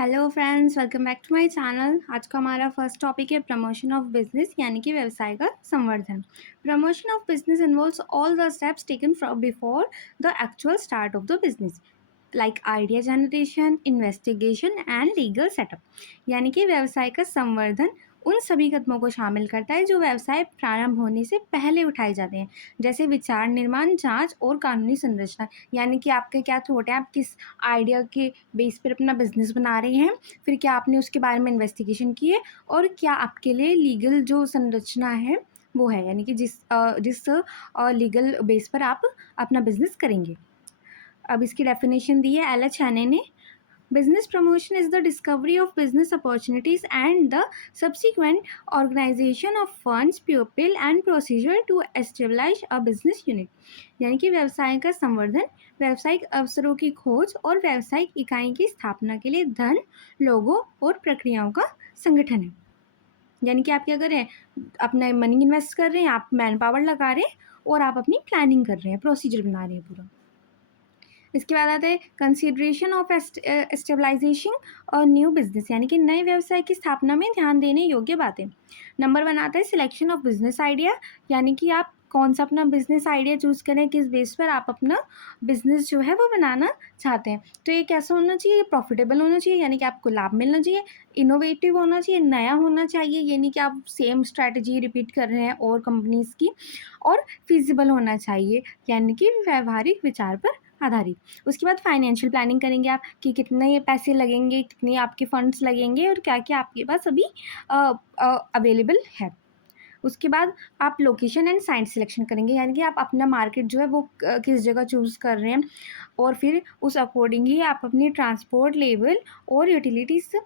Hello friends, welcome back to my channel. आज का हमारा फर्स्ट टॉपिक है प्रमोशन ऑफ बिजनेस यानी कि व्यवसाय का संवर्धन। Promotion of business involves all the steps taken from before the actual start of the business like idea generation, investigation and legal setup. यानी कि व्यवसाय का संवर्धन उन सभी कदमों को शामिल करता है जो व्यवसाय प्रारंभ होने से पहले उठाए जाते हैं, जैसे विचार निर्माण, जांच और कानूनी संरचना। यानी कि आपके क्या थॉट है, आप किस आइडिया के बेस पर अपना बिजनेस बना रहे हैं, फिर क्या आपने उसके बारे में इन्वेस्टिगेशन की है, और क्या आपके लिए लीगल जो संरचना है वो है, यानी कि जिस लीगल बेस पर आप अपना बिजनेस करेंगे। अब इसकी डेफिनेशन दी है एल एच हैने ने। Business promotion is the discovery of business opportunities and the subsequent organisation of funds, people and procedure to establish a business unit. यानी कि व्यवसाय का संवर्धन व्यावसायिक अवसरों की खोज और व्यावसायिक इकाई की स्थापना के लिए धन, लोगों और प्रक्रियाओं का संगठन है। यानी कि आप क्या कर रहे हैं, अपना मनी इन्वेस्ट कर रहे हैं, आप मैन पावर लगा रहे हैं और आप अपनी प्लानिंग कर रहे हैं, प्रोसीजर बना रहे हैं पूरा। इसके बाद आता है कंसिडरेशन ऑफ एस्टेबलाइजेशन और न्यू बिजनेस, यानी कि नए व्यवसाय की स्थापना में ध्यान देने योग्य बातें। नंबर 1 आता है सिलेक्शन ऑफ बिजनेस आइडिया, यानी कि आप कौन सा अपना बिजनेस आइडिया चूज़ करें, किस बेस पर आप अपना बिजनेस जो है वो बनाना चाहते हैं। तो ये कैसा होना चाहिए, प्रॉफिटेबल होना चाहिए, यानी कि आपको लाभ मिलना चाहिए, इनोवेटिव होना चाहिए, नया होना चाहिए, यानी कि आप सेम स्ट्रैटेजी रिपीट कर रहे हैं और कंपनीज की, और फिजिबल होना चाहिए, यानी कि व्यवहारिक विचार पर आधारित। उसके बाद फाइनेंशियल प्लानिंग करेंगे आप कि कितने पैसे लगेंगे, कितने आपके फंड्स लगेंगे और क्या क्या आपके पास अभी अवेलेबल है। उसके बाद आप लोकेशन एंड साइट सिलेक्शन करेंगे, यानी कि आप अपना मार्केट जो है वो किस जगह चूज़ कर रहे हैं, और फिर उस अकॉर्डिंग ही आप अपनी ट्रांसपोर्ट लेवल और यूटिलिटीज़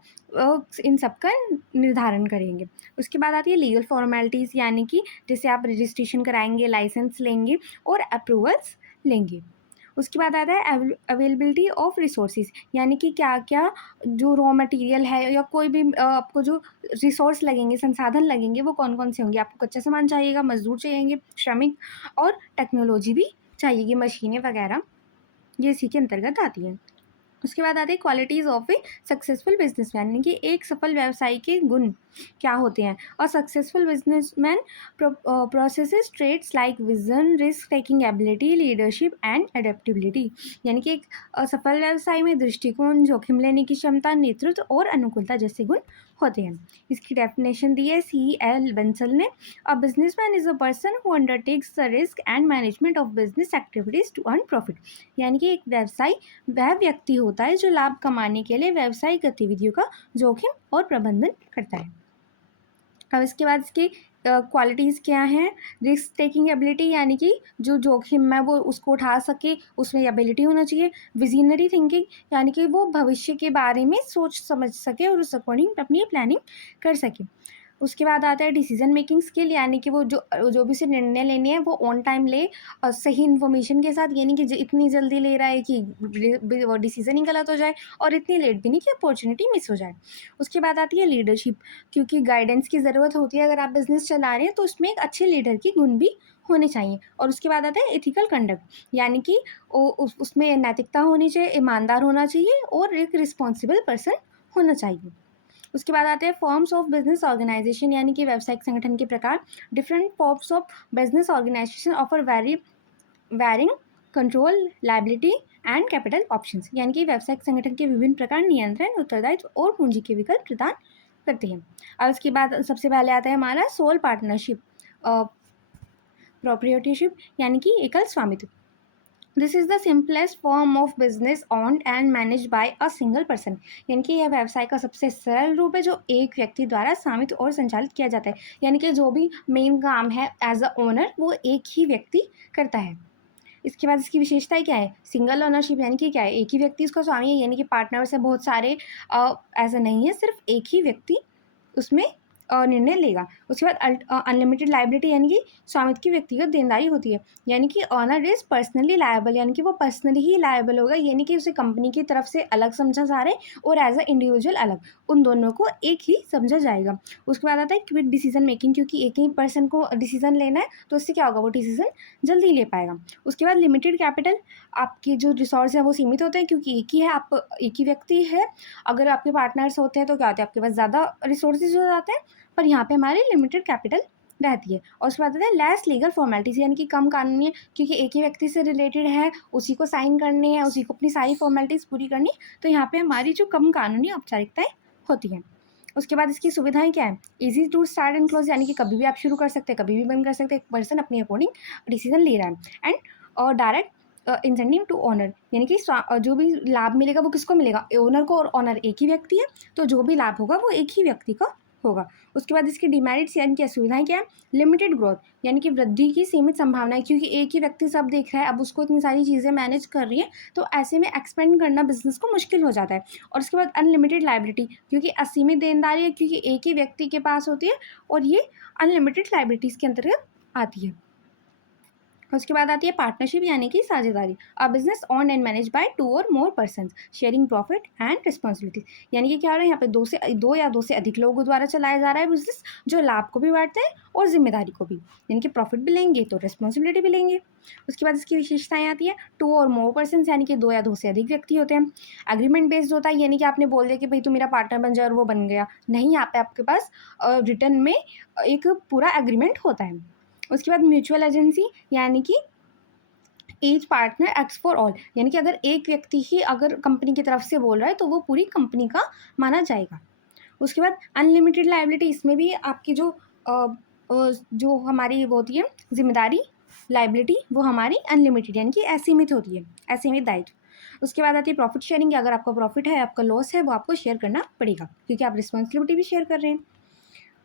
इन सब का निर्धारण करेंगे। उसके बाद आती है लीगल फॉर्मेलिटीज़, यानी कि जैसे आप रजिस्ट्रेशन कराएंगे, लाइसेंस लेंगे और अप्रूवल्स लेंगे। उसके बाद आता है अवेलेबिलिटी ऑफ रिसोर्सेज, यानी कि क्या क्या जो रॉ मटेरियल है या कोई भी आपको जो रिसोर्स लगेंगे, संसाधन लगेंगे, वो कौन कौन से होंगे। आपको कच्चा सामान चाहिएगा, मजदूर चाहिए, श्रमिक, और टेक्नोलॉजी भी चाहिएगी, मशीनें वगैरह, ये इसी के अंतर्गत आती हैं। उसके बाद आते हैं qualities of A successful businessman, यानी कि एक सफल व्यवसायी के गुण क्या होते हैं। और successful businessman possesses traits like vision, risk taking ability, leadership and adaptability. यानी कि एक सफल व्यवसाय में दृष्टिकोण, जोखिम लेने की क्षमता, नेतृत्व और अनुकूलता जैसे गुण होते हैं। इसकी डेफिनेशन दी है C.L. बंसल ने। A businessman is a person who undertakes the risk and management of business activities to earn profit. यानी कि एक व्यवसाय वह व्यक्ति होता है जो लाभ कमाने के लिए व्यावसायिक गतिविधियों का जोखिम और प्रबंधन करता है। अब इसके बाद इसकी क्वालिटीज़ क्या हैं। रिस्क टेकिंग एबिलिटी, यानी कि जो जोखिम है वो उसको उठा सके, उसमें एबिलिटी होना चाहिए। विजनरी थिंकिंग, यानी कि वो भविष्य के बारे में सोच समझ सके और उस अकॉर्डिंग अपनी प्लानिंग कर सके। उसके बाद आता है डिसीजन मेकिंग स्किल, यानी कि वो जो भी उसे निर्णय लेने हैं वो ऑन टाइम ले और सही इन्फॉर्मेशन के साथ, यानी कि इतनी जल्दी ले रहा है कि वो डिसीजन ही गलत हो जाए, और इतनी लेट भी नहीं कि अपॉर्चुनिटी मिस हो जाए। उसके बाद आती है लीडरशिप, क्योंकि गाइडेंस की ज़रूरत होती है अगर आप बिजनेस चला रहे हैं, तो उसमें एक अच्छे लीडर की गुण भी होने चाहिए। और उसके बाद आता है एथिकल कंडक्ट, यानी कि उसमें नैतिकता होनी चाहिए, ईमानदार होना चाहिए और एक रिस्पॉन्सिबल पर्सन होना चाहिए। उसके बाद आते हैं फॉर्म्स ऑफ बिजनेस ऑर्गेनाइजेशन, यानी कि व्यावसायिक संगठन के प्रकार। Different forms of business organisation offer varying control, liability and capital options, यानी कि व्यावसायिक संगठन के विभिन्न प्रकार नियंत्रण, उत्तरदायित्व और पूंजी के विकल्प प्रदान करते हैं। और उसके बाद सबसे पहले आता है हमारा सोल पार्टनरशिप, प्रोप्रिएटरशिप, यानी कि एकल स्वामित्व। This is the simplest form of business owned and managed bye a single person, यानी कि यह व्यवसाय का सबसे सरल रूप है जो एक व्यक्ति द्वारा स्वामित्व और संचालित किया जाता है। यानी कि जो भी मेन काम है एज अ ओनर वो एक ही व्यक्ति करता है। इसके बाद इसकी विशेषताएं क्या है। सिंगल ओनरशिप, यानी कि क्या है, एक ही व्यक्ति उसका स्वामी है, यानी कि पार्टनर्स है बहुत सारे, ऐसा नहीं है, सिर्फ एक ही व्यक्ति उसमें निर्णय लेगा। उसके बाद अनलिमिटेड लायबिलिटी यानी कि स्वामित्व की व्यक्तिगत देनदारी होती है, यानी कि ओनर इज़ पर्सनली लायबल, यानी कि वो पर्सनली ही लायबल होगा, यानी कि उसे कंपनी की तरफ से अलग समझा जा रहा है और एज अ इंडिविजुअल अलग, उन दोनों को एक ही समझा जाएगा। उसके बाद आता है क्विक डिसीजन मेकिंग, क्योंकि एक ही पर्सन को डिसीजन लेना है तो इससे क्या होगा, वो डिसीजन जल्दी ले पाएगा। उसके बाद लिमिटेड कैपिटल, आपकी जो रिसोर्स है वो सीमित होते हैं, क्योंकि एक ही है, आप एक ही व्यक्ति है। अगर आपके पार्टनर्स होते हैं तो क्या होता है, आपके पास ज़्यादा रिसोर्सेज हो जाते हैं, पर यहाँ पे हमारी लिमिटेड कैपिटल रहती है। और उसके बाद आता है लेस लीगल फॉर्मेलिटीज, यानी कि कम कानूनी, क्योंकि एक ही व्यक्ति से रिलेटेड है, उसी को साइन करने हैं, उसी को अपनी सारी फॉर्मेलिटीज़ पूरी करनी, तो यहाँ पे हमारी जो कम कानूनी औपचारिकताएं होती हैं। उसके बाद इसकी सुविधाएं क्या है, easy to start and close, यानी कि कभी भी आप शुरू कर सकते हैं, कभी भी बंद कर सकते हैं, एक पर्सन अपनी अकॉर्डिंग डिसीजन ले रहा है। एंड और डायरेक्ट इंसेंटिव टू ओनर, यानी कि जो भी लाभ मिलेगा वो किसको मिलेगा, ओनर को, और ओनर एक ही व्यक्ति है, तो जो भी लाभ होगा वो एक ही व्यक्ति का होगा। उसके बाद इसकी डिमेरिट्स यानी कि असुविधाएं क्या है, लिमिटेड ग्रोथ, यानी कि वृद्धि की सीमित संभावना है, क्योंकि एक ही व्यक्ति सब देख रहा है, अब उसको इतनी सारी चीज़ें मैनेज कर रही है, तो ऐसे में एक्सपेंड करना बिजनेस को मुश्किल हो जाता है। और उसके बाद अनलिमिटेड लायबिलिटी, क्योंकि असीमित देनदारी है, क्योंकि एक ही व्यक्ति के पास होती है, और ये अनलिमिटेड लायबिलिटीज़ के अंतर्गत आती है। उसके बाद आती है पार्टनरशिप, यानी कि साझेदारी, a business owned and managed by 2 or more persons sharing profit and responsibility, यानी कि क्या हो रहा है, यहाँ पे दो या दो से अधिक लोगों द्वारा चलाया जा रहा है बिजनेस, जो लाभ को भी बांटते हैं और जिम्मेदारी को भी, यानी कि प्रॉफिट भी लेंगे तो रिस्पॉन्सिबिलिटी भी लेंगे। उसके बाद इसकी विशेषताएं आती है 2 और मोर पर्सन, यानी कि 2 या 2 से अधिक व्यक्ति होते हैं। एग्रीमेंट बेस्ड होता है, यानी कि आपने बोल दिया कि भाई तू मेरा पार्टनर बन जाए और वो बन गया, नहीं, यहाँ पे आपके पास रिटर्न में एक पूरा एग्रीमेंट होता है। उसके बाद म्यूचुअल एजेंसी, यानी कि each partner acts for all, यानी कि अगर एक व्यक्ति ही अगर कंपनी की तरफ से बोल रहा है तो वो पूरी कंपनी का माना जाएगा। उसके बाद अनलिमिटेड लायबिलिटी, इसमें भी आपकी जो हमारी वो होती है जिम्मेदारी, लायबिलिटी, वो हमारी अनलिमिटेड, यानी कि असीमित होती है, असीमित दायित्व। उसके बाद आती है प्रॉफिट शेयरिंग, अगर आपका प्रॉफिट है, आपका लॉस है, वो आपको शेयर करना पड़ेगा, क्योंकि आप रिस्पॉन्सिबिलिटी भी शेयर कर रहे हैं।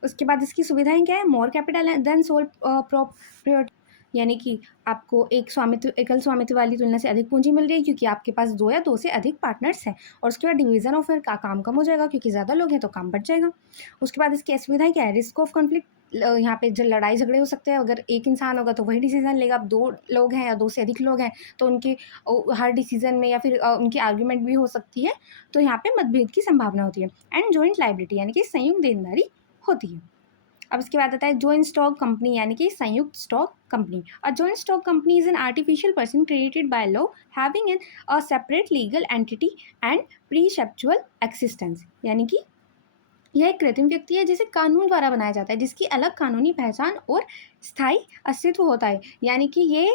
उसके बाद इसकी सुविधाएं क्या है, more capital than sole property, यानी कि आपको एकल स्वामित्व वाली तुलना से अधिक पूंजी मिल रही है, क्योंकि आपके पास 2 या 2 से अधिक पार्टनर्स हैं। और उसके बाद डिवीजन ऑफ का काम कम हो जाएगा, क्योंकि ज़्यादा लोग हैं तो काम बढ़ जाएगा। उसके बाद इसकी असुविधाएं क्या है, रिस्क ऑफ कॉन्फ्लिक्ट, यहाँ पे जो लड़ाई झगड़े हो सकते हैं, अगर एक इंसान होगा तो वही डिसीजन लेगा, अब 2 लोग हैं या 2 से अधिक लोग हैं तो उनके हर डिसीजन में, या फिर उनकी आर्ग्यूमेंट भी हो सकती है, तो यहाँ पे मतभेद की संभावना होती है। एंड जॉइंट लायबिलिटी, यानी कि संयुक्त देनदारी होती है। अब इसके बाद आता है जॉइंट स्टॉक कंपनी, यानी कि संयुक्त stock company. A joint stock company is an artificial person created by law having an a separate legal entity and perpetual existence, यानी कि यह एक कृत्रिम व्यक्ति है जिसे कानून द्वारा बनाया जाता है, जिसकी अलग कानूनी पहचान और स्थायी अस्तित्व होता है, यानी कि ये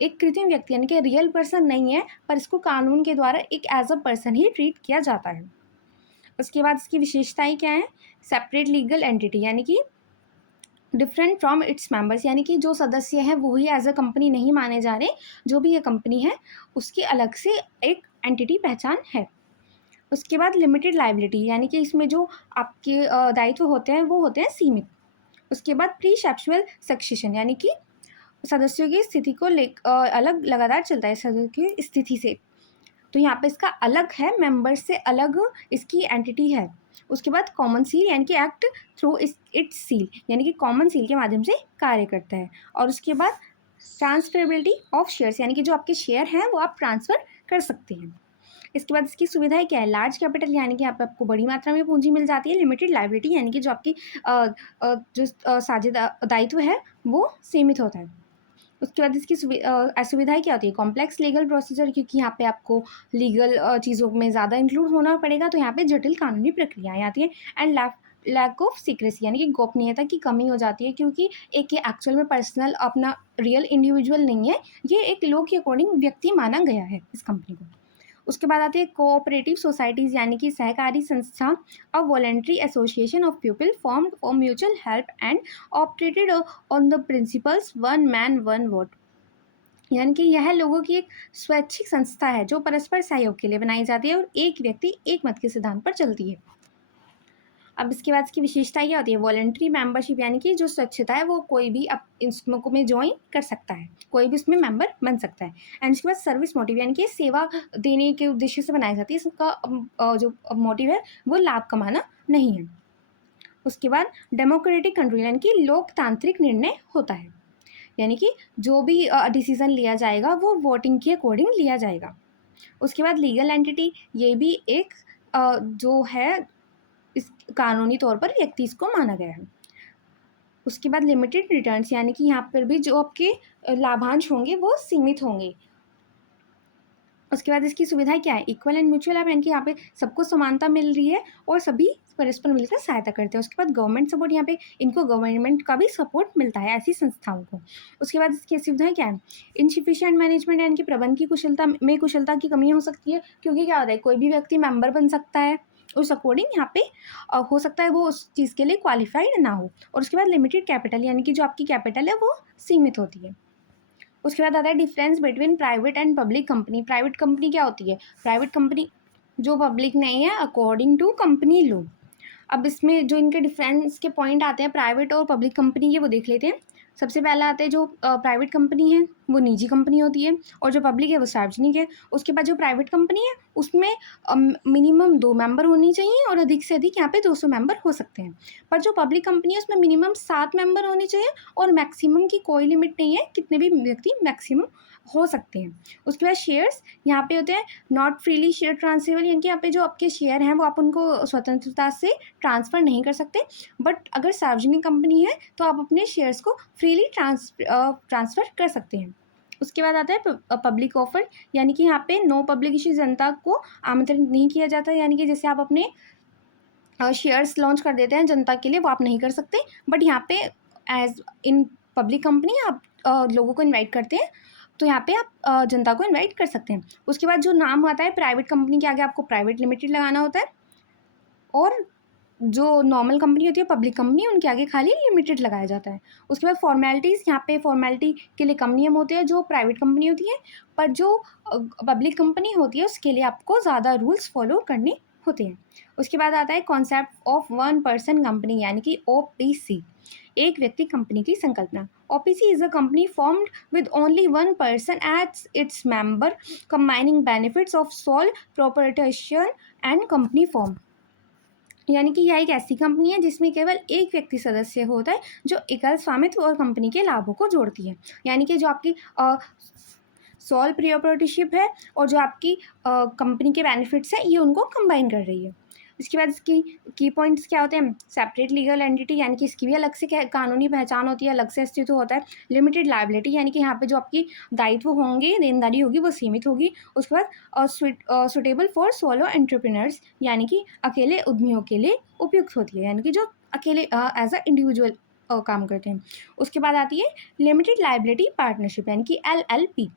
एक कृत्रिम व्यक्ति, यानी कि रियल पर्सन नहीं है, पर इसको कानून के द्वारा एक एज अ पर्सन ही ट्रीट किया जाता है। उसके बाद इसकी विशेषताएं क्या है, सेपरेट लीगल एंटिटी, यानी कि डिफरेंट फ्रॉम इट्स मेंबर्स, यानी कि जो सदस्य हैं वो ही एज अ कंपनी नहीं माने जा रहे, जो भी ये कंपनी है उसकी अलग से एक एंटिटी पहचान है। उसके बाद लिमिटेड लायबिलिटी, यानी कि इसमें जो आपके दायित्व होते हैं वो होते हैं सीमित। उसके बाद प्री सेक्सुअल सक्सेशन, यानी कि सदस्यों की स्थिति को अलग लगातार चलता है सदस्यों की स्थिति से, तो यहाँ पे इसका अलग है, मेंबर्स से अलग इसकी एंटिटी है। उसके बाद कॉमन सील, यानी कि एक्ट थ्रू इट्स सील, यानी कि कॉमन सील के माध्यम से कार्य करता है। और उसके बाद ट्रांसफरेबिलिटी ऑफ शेयर्स, यानी कि जो आपके शेयर हैं वो आप ट्रांसफ़र कर सकते हैं। इसके बाद इसकी सुविधाएं क्या है, लार्ज कैपिटल, यानी कि आपको बड़ी मात्रा में पूंजी मिल जाती है। लिमिटेड लायबिलिटी, यानी कि जो आपकी जो साझेदार दायित्व है वो सीमित होता है। उसके बाद इसकी असुविधाएं क्या होती है, कॉम्प्लेक्स लीगल प्रोसीजर, क्योंकि यहाँ पे आपको लीगल चीज़ों में ज़्यादा इंक्लूड होना पड़ेगा, तो यहाँ पे जटिल कानूनी प्रक्रियाएं आती हैं। एंड लैक ऑफ सीक्रेसी, यानी कि गोपनीयता की कमी हो जाती है, क्योंकि एक ये एक्चुअल में पर्सनल अपना रियल इंडिविजुअल नहीं है, ये एक लॉ के अकॉर्डिंग व्यक्ति माना गया है इस कंपनी को। उसके बाद आती है कोऑपरेटिव सोसाइटीज़, यानी कि सहकारी संस्था, a voluntary association of people formed for mutual help and operated on the principles one man one vote, यानी कि यह लोगों की एक स्वैच्छिक संस्था है जो परस्पर सहयोग के लिए बनाई जाती है और एक व्यक्ति एक मत के सिद्धांत पर चलती है। अब इसके बाद इसकी विशेषता क्या होती है, वॉलंटरी मेंबरशिप, यानी कि जो स्वच्छता है वो कोई भी अब इसमें ज्वाइन कर सकता है, कोई भी इसमें मेंबर बन सकता है। एंड इसके बाद सर्विस मोटिव, यानी कि सेवा देने के उद्देश्य से बनाई जाती है, इसका जो मोटिव है वो लाभ कमाना नहीं है। उसके बाद डेमोक्रेटिक कंट्रोल यानी कि लोकतांत्रिक निर्णय होता है, यानी कि जो भी डिसीजन लिया जाएगा वो वोटिंग के अकॉर्डिंग लिया जाएगा। उसके बाद लीगल एंटिटी, ये भी एक जो है इस कानूनी तौर पर व्यक्ति इसको माना गया है। उसके बाद लिमिटेड रिटर्न्स, यानी कि यहाँ पर भी जो आपके लाभांश होंगे वो सीमित होंगे। उसके बाद इसकी सुविधाएं क्या है, इक्वल एंड म्यूचुअल लाभ, यानी कि यहाँ पे सबको समानता मिल रही है और सभी परस्पर मिलकर सहायता करते हैं। उसके बाद गवर्नमेंट सपोर्ट, यहाँ पे इनको गवर्नमेंट का भी सपोर्ट मिलता है ऐसी संस्थाओं को। उसके बाद इसकी सुविधाएं क्या है, इनसिफिशिएंट मैनेजमेंट, यानी कि प्रबंध की कुशलता की कमी हो सकती है, क्योंकि क्या होता है कोई भी व्यक्ति मेंबर बन सकता है, उस अकॉर्डिंग यहाँ पे हो सकता है वो उस चीज़ के लिए क्वालिफाइड ना हो। और उसके बाद लिमिटेड कैपिटल, यानी कि जो आपकी कैपिटल है वो सीमित होती है। उसके बाद आता है difference between private and public company. Private company क्या होती है, प्राइवेट कंपनी जो पब्लिक नहीं है अकॉर्डिंग टू कंपनी लॉ। अब इसमें जो इनके डिफरेंस के पॉइंट आते हैं प्राइवेट और पब्लिक कंपनी के, वो देख लेते हैं। सबसे पहला आता है जो प्राइवेट कंपनी है वो निजी कंपनी होती है और जो पब्लिक है वो सार्वजनिक है। उसके बाद जो प्राइवेट कंपनी है उसमें मिनिमम 2 मेंबर होनी चाहिए और अधिक से अधिक यहाँ पे 200 मेंबर हो सकते हैं। पर जो पब्लिक कंपनी है उसमें मिनिमम 7 मेंबर होने चाहिए और मैक्सिमम की कोई लिमिट नहीं है, कितने भी व्यक्ति मैक्सिमम हो सकते हैं। उसके बाद शेयर्स यहाँ पे होते हैं नॉट फ्रीली शेयर ट्रांसफरेबल, यानी कि यहाँ पे जो आपके शेयर हैं वो आप उनको स्वतंत्रता से ट्रांसफ़र नहीं कर सकते। बट अगर सार्वजनिक कंपनी है तो आप अपने शेयर्स को फ्रीली ट्रांसफ़र कर सकते हैं। उसके बाद आता है पब्लिक ऑफर, यानी कि यहाँ पे नो पब्लिक इश्यू, जनता को आमंत्रित नहीं किया जाता, यानी कि जैसे आप अपने शेयर्स लॉन्च कर देते हैं जनता के लिए, वो आप नहीं कर सकते। बट यहाँ पे एज इन पब्लिक कंपनी आप लोगों को इनवाइट करते हैं, तो यहाँ पे आप जनता को इनवाइट कर सकते हैं। उसके बाद जो नाम आता है प्राइवेट कंपनी के आगे आपको प्राइवेट लिमिटेड लगाना होता है, और जो नॉर्मल कंपनी होती है पब्लिक कंपनी उनके आगे खाली लिमिटेड लगाया जाता है। उसके बाद फॉर्मेलिटीज़, यहाँ पे फॉर्मेलिटी के लिए कम नियम होते हैं जो प्राइवेट कंपनी होती है, पर जो पब्लिक कंपनी होती है उसके लिए आपको ज़्यादा रूल्स फॉलो करने होते हैं। उसके बाद आता है concept of one person company, यानी कि OPC, एक व्यक्ति कंपनी की संकल्पना। OPC is a company formed with only one person as its member, combining benefits of sole proprietorship and company form, यानी कि यह एक ऐसी कंपनी है जिसमें केवल एक व्यक्ति सदस्य होता है जो एकल स्वामित्व और कंपनी के लाभों को जोड़ती है, यानी कि जो आपकी सोल प्रोप्राइटरशिप है और जो आपकी कंपनी के बेनिफिट्स है ये उनको कंबाइन कर रही है। इसके बाद इसकी की पॉइंट्स क्या होते हैं, सेपरेट लीगल एंटिटी, यानी कि इसकी भी अलग से कानूनी पहचान होती है, अलग से अस्तित्व होता है। लिमिटेड लायबिलिटी, यानी कि यहाँ पे जो आपकी दायित्व होंगे, देनदारी होगी वो सीमित होगी। उसके बाद सुटेबल फॉर सोलो एंटरप्रेन्योर्स, यानी कि अकेले उद्यमियों के लिए उपयुक्त होती है, यानी कि जो अकेले एज अ इंडिविजुअल काम करते हैं। उसके बाद आती है लिमिटेड लायबिलिटी पार्टनरशिप, यानी कि LLP,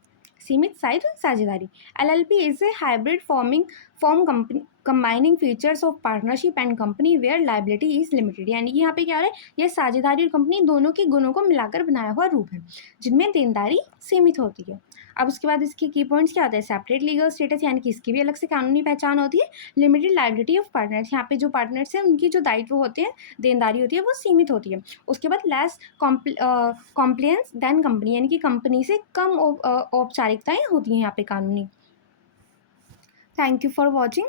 सीमित साझेदारी। LLP is a hybrid form company combining features of partnership and company where liability is limited, यानी कि यहाँ पे क्या हो रहा है, यह साझेदारी और कंपनी दोनों के गुणों को मिलाकर बनाया हुआ रूप है जिनमें देनदारी सीमित होती है। अब उसके बाद इसके की पॉइंट्स क्या होते हैं, सेपरेट लीगल स्टेटस, यानी कि इसकी भी अलग से कानूनी पहचान होती है। लिमिटेड लाइबिलिटी ऑफ पार्टनर्स, यहाँ पे जो पार्टनर्स हैं उनकी जो दायित्व होते हैं, देनदारी होती है वो सीमित होती है। उसके बाद लेस कॉम्प्लियंस देन कंपनी, यानी कि कंपनी से कम औपचारिकताएं होती हैं यहाँ पे कानूनी। Thank you for watching.